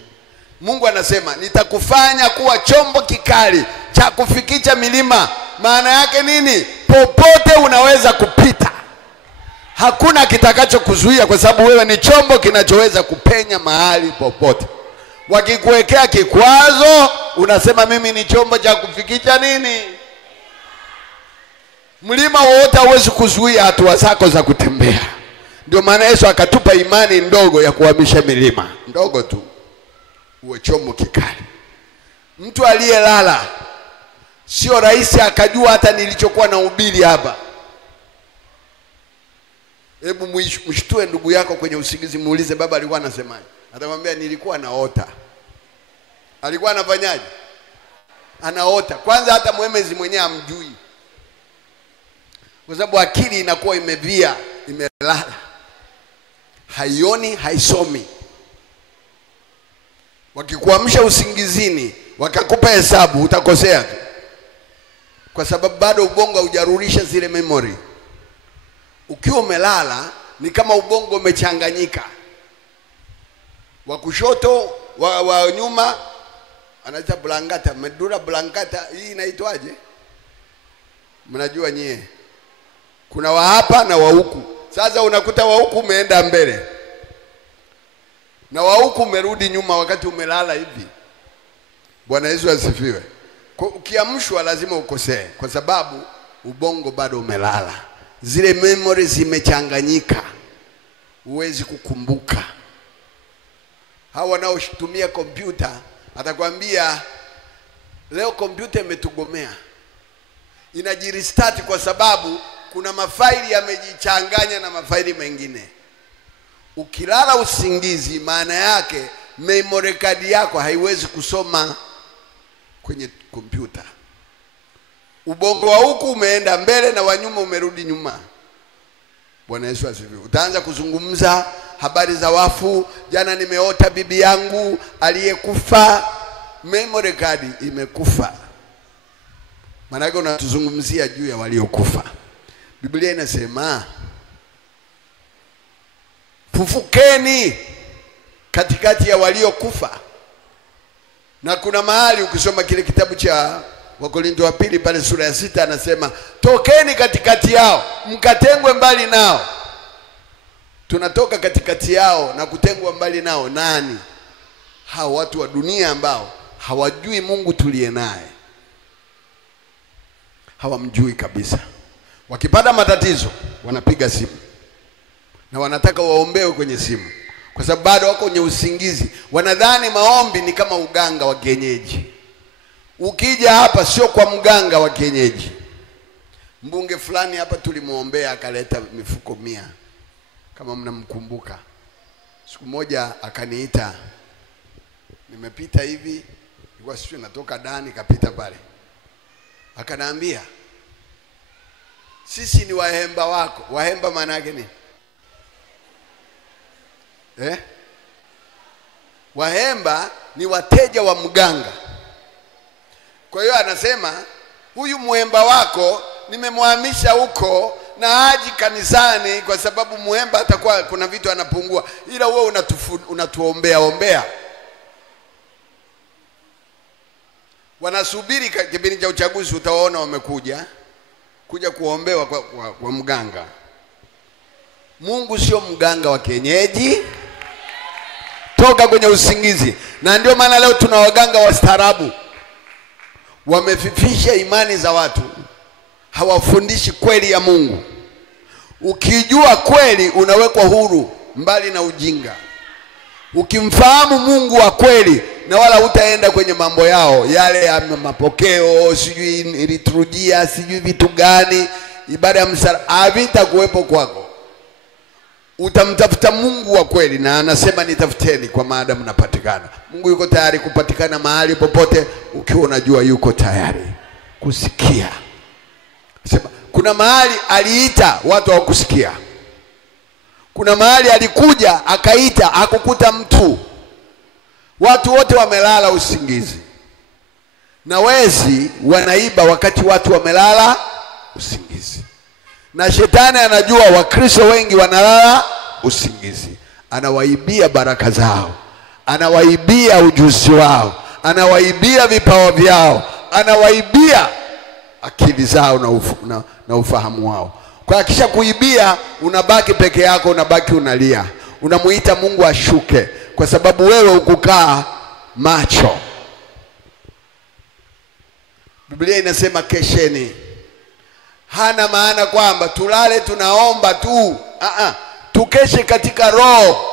Mungu anasema nitakufanya kuwa chombo kikali cha kufikisha milima. Maana yake nini? Popote unaweza kupita. Hakuna kitakacho kuzuia kwa sababu wewe ni chombo kinachoweza kupenya mahali popote. Wakikuwekea kikwazo, unasema mimi ni chombo cha kufikisha nini? Mlima wote hauwezi kuzuia hatua zako za kutembea. Ndio maana Yesu akatupa imani ndogo ya kuhamisha milima. Ndogo tu. Uwe chombo kikali. Mtu aliyelala sio rahisi akajua hata nilichokuwa na ubiri hapa. Hebu mshtue ndugu yako kwenye usingizi, muulize baba alikuwa anasemaje. Atakwambia nilikuwa naota. Alikuwa anafanyaje? Anaota. Kwanza hata mwemezi mwenyewe amjui. Kwa sababu akili inakuwa imevia, imelala. Haioni, haisomi. Wakikuamsha usingizini, wakakupa hesabu, utakosea tu. Kwa sababu bado ubongo haujarudisha zile memory. Ukiwa umelala ni kama ubongo umechanganyika. Wa kushoto, wa nyuma anaita blankata, medula blankata, hii inaitwaje? Mnajua nyie. Kuna wa hapa na wa huku. Sasa unakuta wa huku umeenda mbele na wa huku umerudi nyuma wakati umelala hivi. Bwana Yesu asifiwe. Ukiamshwa lazima ukosee kwa sababu ubongo bado umelala. Zile memories zimechanganyika. Huwezi kukumbuka. Hawa wanaotumia kompyuta atakwambia leo kompyuta imetugomea. Inajirestart kwa sababu kuna mafaili yamejichanganya na mafaili mengine. Ukilala usingizi maana yake memory card yako haiwezi kusoma kwenye kompyuta. Ubongo wa huku umeenda mbele na wa nyuma umerudi nyuma. Bwana Yesu asifiwe. Utaanza kuzungumza habari za wafu. Jana nimeota bibi yangu aliyekufa. Memory card imekufa. Maana yake unatuzungumzia juu ya waliokufa. Biblia inasema fufukeni katikati ya waliokufa. Na kuna mahali ukisoma kile kitabu cha Wakorintho wa pili pale sura ya 6 anasema tokeni katikati yao, mkatengwe mbali nao. Tunatoka katikati yao na kutengwa mbali nao nani? Hao watu wa dunia ambao hawajui Mungu tuliye naye. Hawamjui kabisa. Wakipata matatizo wanapiga simu na wanataka waombewe kwenye simu kwa sababu bado wako kwenye usingizi. Wanadhani maombi ni kama uganga wa kienyeji. Ukija hapa sio kwa mganga wa kienyeji. Mbunge fulani hapa tulimuombea akaleta mifuko 100 kama mnamkumbuka. Siku moja akaniita, nimepita hivi, nilikuwa sio natoka ndani kapita pale. Akaniambia sisi ni wahemba wako. Wahemba maana yake nini? Wahemba ni wateja wa mganga. Kwa hiyo anasema huyu muhemba wako nimemhamisha huko na haji kanisani kwa sababu muhemba atakuwa kuna vitu anapungua, ila wewe unatuombea. Wanasubiri kipindi cha uchaguzi, utawaona wamekuja kuombewa kwa mganga. Mungu sio mganga wa kienyeji. Toka kwenye usingizi. Na ndio maana leo tuna waganga wastaarabu. Wamefifisha imani za watu. Hawafundishi kweli ya Mungu. Ukijua kweli unawekwa huru mbali na ujinga. Ukimfahamu Mungu wa kweli na wala utaenda kwenye mambo yao yale ya mapokeo, sijui liturujia, sijui vitu gani, ibada ya msala, havitakuwepo kwako. Utamtafuta Mungu wa kweli na anasema nitafuteni kwa maana mnapatikana. Mungu yuko tayari kupatikana mahali popote ukiwa unajua yuko tayari kusikia. Sema kuna mahali aliita watu hawakusikia. Kuna mahali alikuja akaita hakukuta mtu. Watu wote wamelala usingizi. Na wezi wanaiba wakati watu wamelala usingizi. Na shetani anajua Wakristo wengi wanalala usingizi. Anawaibia baraka zao. Anawaibia ujuzi wao. Anawaibia vipawa vyao. Anawaibia akili zao na ufahamu wao. Kwa kisha kuibia unabaki peke yako, unabaki unalia. Unamuita Mungu ashuke kwa sababu wewe ukukaa macho. Biblia inasema kesheni. hana maana kwamba tulale tunaomba tu. Tukeshe katika roho,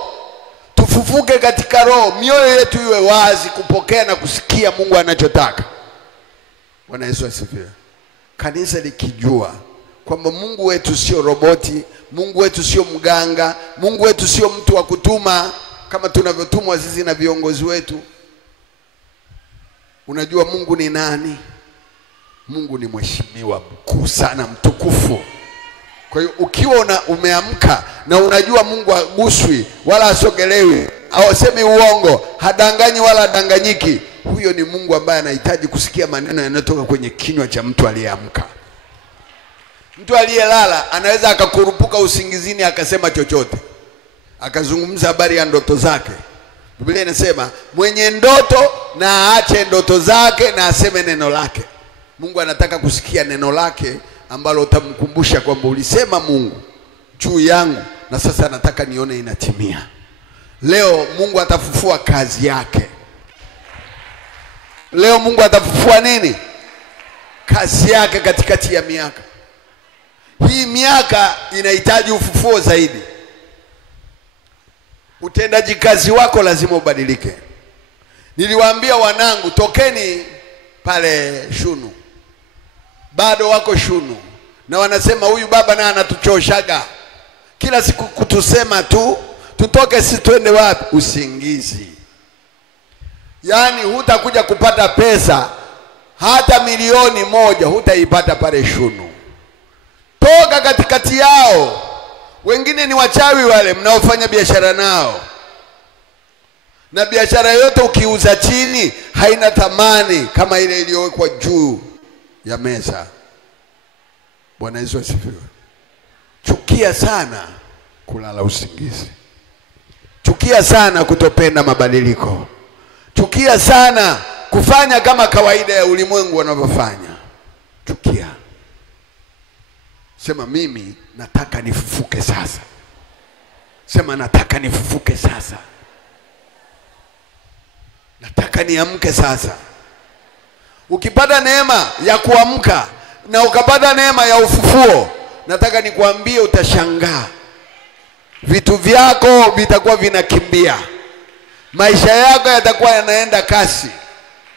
tufufuke katika roho, mioyo yetu iwe wazi kupokea na kusikia Mungu anachotaka. Bwana Yesu asifiwe. Kanisa likijua kwamba Mungu wetu sio roboti, Mungu wetu sio mganga, Mungu wetu sio mtu wa kutuma kama tunavyotumwa sisi na viongozi wetu. Unajua Mungu ni nani? Mungu ni mheshimiwa mkuu sana, mtukufu. Kwa hiyo ukiwa umeamka na unajua Mungu haguswi wala asogelewi, hawasemi uongo, hadanganyi wala hadanganyiki, huyo ni Mungu ambaye anahitaji kusikia maneno yanayotoka kwenye kinywa cha mtu aliyeamka. Mtu aliyelala anaweza akakurupuka usingizini akasema chochote, akazungumza habari ya ndoto zake. Biblia inasema mwenye ndoto na aache ndoto zake na aseme neno lake. Mungu anataka kusikia neno lake ambalo utamkumbusha kwamba ulisema Mungu juu yangu na sasa nataka nione inatimia. Leo Mungu atafufua kazi yake. Leo Mungu atafufua nini? Kazi yake katikati ya miaka. Hii miaka inahitaji ufufuo zaidi. Utendaji kazi wako lazima ubadilike. Niliwaambia wanangu, tokeni pale Shunu. Bado wako Shunu na wanasema huyu baba na anatuchoshaga. Kila siku kutusema tu, tutoke si twende wapi? Usingizi. Yaani hutakuja kupata pesa hata milioni moja hutaipata pale Shunu. Toka katikati yao. Wengine ni wachawi wale mnaofanya biashara nao. Na biashara yote ukiuza chini haina thamani kama ile iliyowekwa juu ya meza. Bwana Yesu asifiwe. Chukia sana kulala usingizi. Chukia sana kutopenda mabadiliko. Chukia sana kufanya kama kawaida ya ulimwengu wanavyofanya. Chukia. Sema mimi nataka nifufuke sasa. Sema nataka nifufuke sasa. Nataka niamke sasa. Ukipata neema ya kuamka na ukapata neema ya ufufuo, nataka nikwambie utashangaa. Vitu vyako vitakuwa vinakimbia. Maisha yako yatakuwa yanaenda kasi.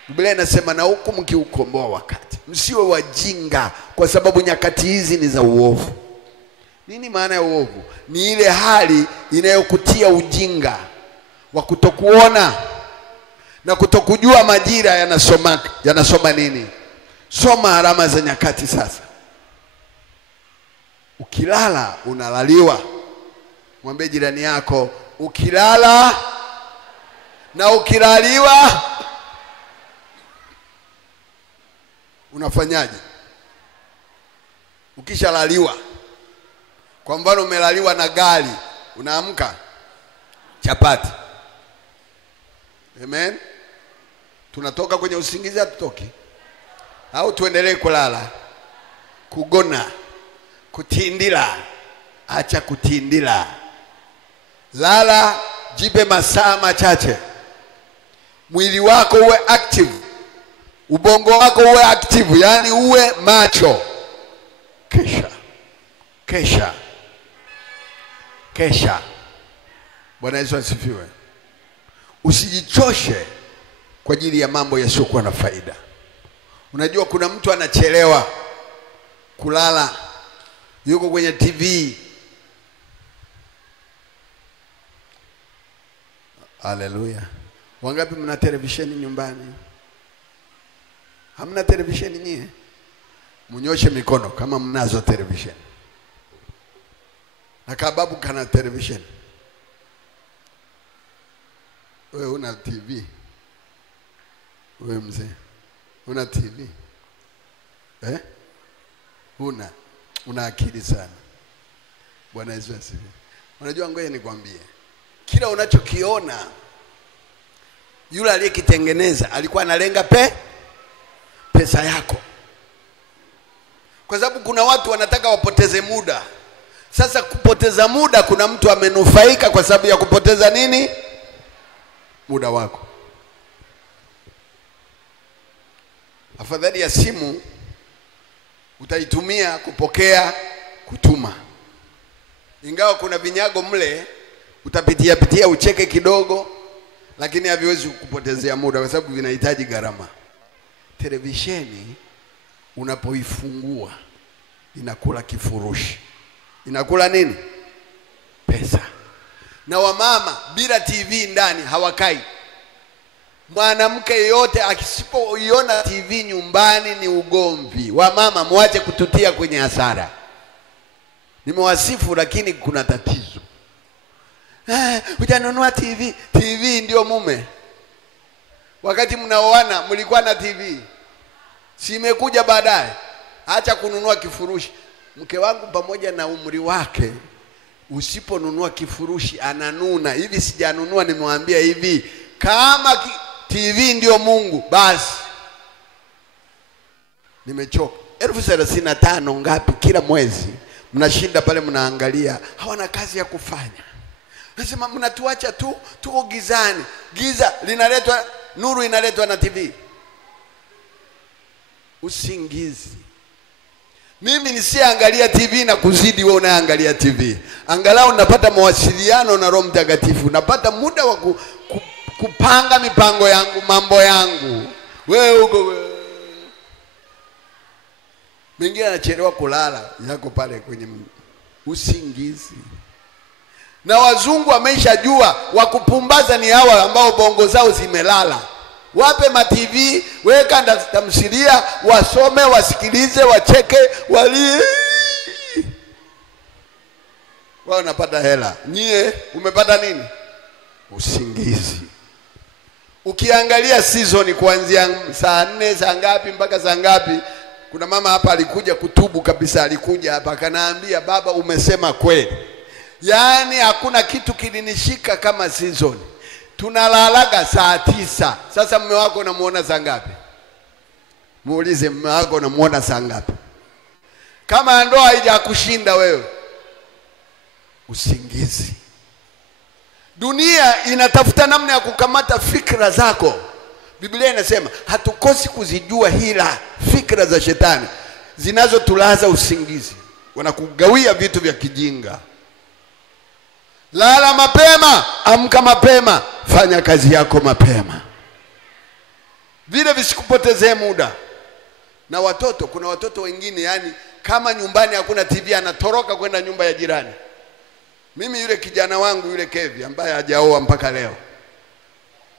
Biblia inasema na huku mkiukomboa wakati, msiwe wajinga kwa sababu nyakati hizi ni za uovu. Nini maana ya uovu? Ni ile hali inayokutia ujinga wa kutokuona na kutokujua majira yanasoma nini. Soma alama za nyakati sasa. Ukilala unalaliwa. Mwambie jirani yako, ukilala na ukilaliwa unafanyaje? Ukishalaliwa, kwa mfano umelaliwa na gari, unaamka chapati. Amen. Tunatoka kwenye usingizi hatutoki? Au tuendelee kulala? Kugona, kutindila. Acha kutindila. Lala, jipe masaa machache. Mwili wako uwe active. Ubongo wako uwe active, yani uwe macho. Kesha. Bwana Yesu asifiwe. Usijichoshe kwa ajili ya mambo yasiyokuwa na faida. Unajua kuna mtu anachelewa kulala, yuko kwenye TV. Haleluya. Wangapi mna televisheni nyumbani? Hamna televisheni nyie? Mnyoshe mikono kama mnazo televisheni. Na kababu kana televisheni. Wewe una TV? Wewe mzee una TV? Una akili sana. Bwana Yesu asifiwe. Unajua ngoja nikwambie, kila unachokiona yule aliyekitengeneza alikuwa analenga pesa yako. Kwa sababu kuna watu wanataka wapoteze muda. Sasa kupoteza muda, kuna mtu amenufaika kwa sababu ya kupoteza nini? Muda wako. Afadhali ya simu utaitumia kupokea, kutuma. Ingawa kuna vinyago mle utapitia ucheke kidogo, lakini haviwezi kupotezea muda kwa sababu vinahitaji gharama. Televisheni unapoifungua inakula kifurushi. Inakula nini? Pesa. Na wamama bila TV ndani hawakai. Mwanamke yote akisipoiona TV nyumbani ni ugomvi. Wamama muache kututia kwenye hasara. Nimewasifu lakini kuna tatizo. Hujanunua TV. TV ndio mume. Wakati mnaoana mlikuwa na TV. Si imekuja baadaye. Acha kununua kifurushi. Mke wangu pamoja na umri wake, usiponunua kifurushi ananuna. Hivi sijanunua, nimemwambia hivi, kama TV ndio Mungu basi nimechoka. 35,000 ngapi kila mwezi? Mnashinda pale mnaangalia, hawana kazi ya kufanya. Nasema mnatuacha tu tuko gizani. Giza linaletwa, nuru inaletwa na TV. Usingizi. Mimi nisiangalia TV na kuzidi wewe unaangalia TV. Angalau napata mawasiliano na Roho Mtakatifu. Napata muda wa kupanga mipango yangu, mambo yangu. Wewe uko mwingine anachelewa kulala, yako pale kwenye usingizi. Na wazungu wameshajua wakupumbaza ni hawa ambao bongo zao zimelala. Wape ma TV, weka tamthilia, wasome, wasikilize, wacheke, wao napata hela. Nyie umepata nini? Usingizi. Ukiangalia season kuanzia saa 4 saa ngapi mpaka saa ngapi, kuna mama hapa alikuja kutubu kabisa, alikuja hapa akanaambia, baba umesema kweli. Yaani hakuna kitu kilinishika kama season. Tunalalaga saa 9. Sasa mume wako unamuona saa ngapi? Muulize mume wako unamuona saa ngapi? Kama ndoa haijakushinda wewe, usingizi. Dunia inatafuta namna ya kukamata fikra zako. Biblia inasema hatukosi kuzijua hila, fikra za shetani zinazotulaza usingizi. Wanakugawia vitu vya kijinga. Lala mapema, amka mapema, fanya kazi yako mapema. Vile visikupotezee muda. Na watoto, kuna watoto wengine yani kama nyumbani hakuna TV anatoroka kwenda nyumba ya jirani. Mimi yule kijana wangu yule Kevi ambaye hajaoa mpaka leo,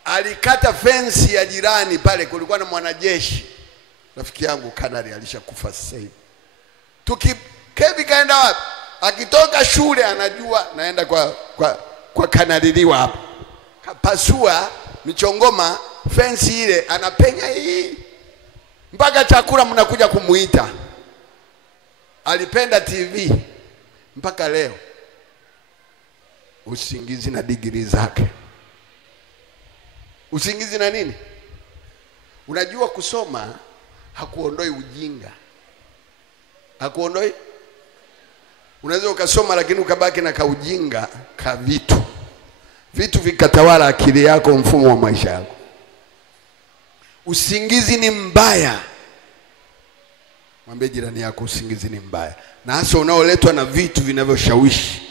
alikata fence ya jirani pale, kulikuwa na mwanajeshi. Rafiki yangu Kanari alishakufa sasa hivi. Kevi kaenda wapi? Akitoka shule anajua naenda kwa Kanariliwa hapa. Kapasua michongoma fence ile, anapenya hii. Mpaka chakula mnakuja kumuita. Alipenda TV mpaka leo. Usingizi na degree zake. Usingizi na nini? Unajua kusoma hakuondoi ujinga. Hakuondoi. Unaweza ukasoma lakini ukabaki na kaujinga ka vitu. Vitu vikatawala akili yako, mfumo wa maisha yako. Usingizi ni mbaya. Mwambie jirani yako usingizi ni mbaya. Na hasa unaoletwa na vitu vinavyoshawishi,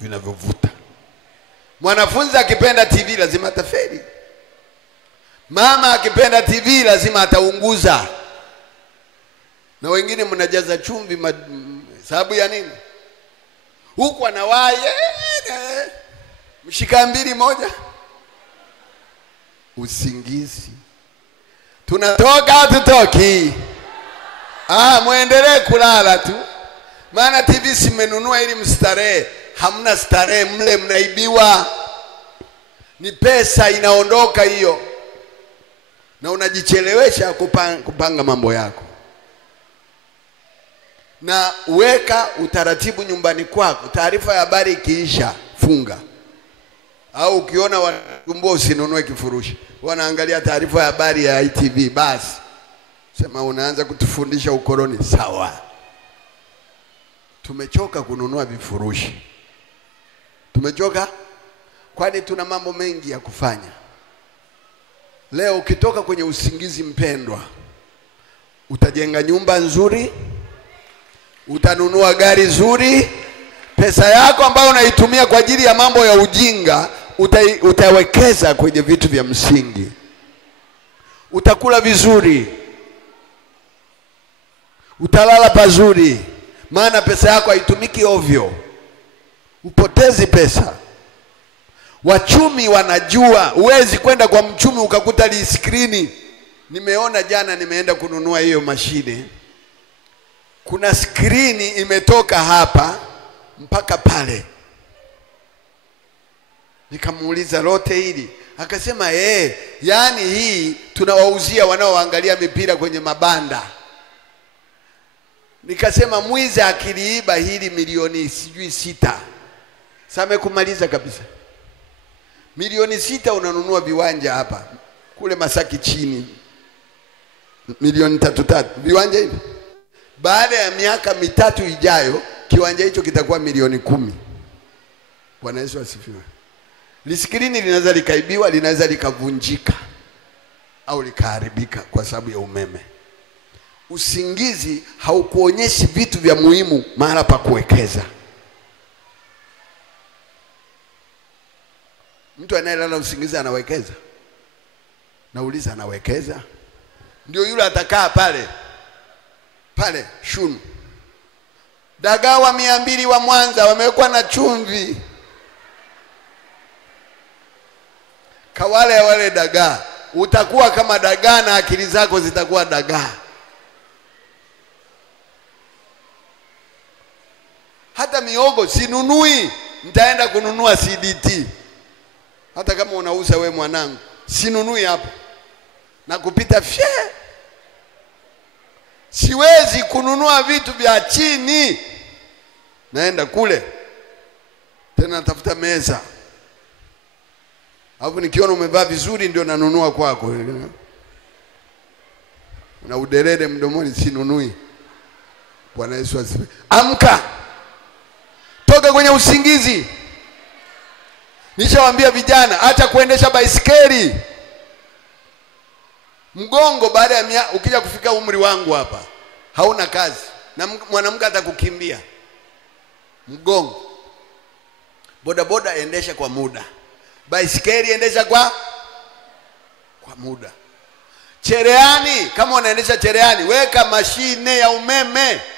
vinavyovuta. Mwanafunzi akipenda TV lazima atafeli. Mama akipenda TV lazima ataunguza. Na wengine mnajaza chumvi sababu ya nini? Huku anawaye mshika mbili moja. Usingizi. Tunatoka tutoki. Muendelee kulala tu. Maana TV simenunua ili mstarehe. Hamna starehe mle, mnaibiwa. Ni pesa inaondoka hiyo. Na unajichelewesha kupanga mambo yako. Na uweka utaratibu nyumbani kwako. Taarifa ya habari ikiisha, funga. Au ukiona wanakumbua usinunue kifurushi. Wanaangalia taarifa ya habari ya ITV basi. Sema unaanza kutufundisha ukoloni. Sawa. Tumechoka kununua vifurushi. Tumechoka? Kwani tuna mambo mengi ya kufanya. Leo ukitoka kwenye usingizi mpendwa, utajenga nyumba nzuri, utanunua gari zuri. Pesa yako ambayo unaitumia kwa ajili ya mambo ya ujinga utawekeza kwenye vitu vya msingi. Utakula vizuri, utalala pazuri, maana pesa yako haitumiki ovyo. Upotezi pesa. Wachumi wanajua, huwezi kwenda kwa mchumi ukakuta li skrini. Nimeona jana, nimeenda kununua hiyo mashine, kuna skrini imetoka hapa mpaka pale. Nikamuuliza lote hili, akasema yani hii tunawauzia wanaoangalia mipira kwenye mabanda. Nikasema mwizi akiliiba hili milioni sijui 6. Sasa amekumaliza kabisa. Milioni 6 unanunua viwanja hapa. Kule Masaki chini milioni 3 viwanja hivi. Baada ya miaka 3 ijayo kiwanja hicho kitakuwa milioni 10. Bwana Yesu asifiwe. Liskrini linaweza likaibiwa, linaweza likavunjika au likaharibika kwa sababu ya umeme. Usingizi haukuonyeshi vitu vya muhimu mahala pa kuwekeza. Mtu anayelala usingizi anawekeza? Nauliza, anawekeza? Ndio yule atakaa pale shunu. Dagaa wa 200 wa Mwanza wamekuwa na chumvi. Kawale wale dagaa, utakuwa kama dagaa na akili zako zitakuwa dagaa. Hata miogo sinunui, nitaenda kununua CDT. Hata kama unauza we mwanangu, sinunui hapo. Na kupita siwezi kununua vitu vya chini. Naenda kule tena natafuta meza. Hapo nikiona umevaa vizuri ndio nanunua kwako. Na uderede mdomoni sinunui. Bwana Yesu asifiwe. Amka. Toka kwenye usingizi. Nishawaambia vijana, acha kuendesha baisikeli. Mgongo baada ya ukija kufika umri wangu hapa, hauna kazi. Na mwanamke atakukimbia. Mgongo. Bodaboda endesha kwa muda. Baisikeli endesha kwa muda. Cherehani, kama unaendesha cherehani, weka mashine ya umeme.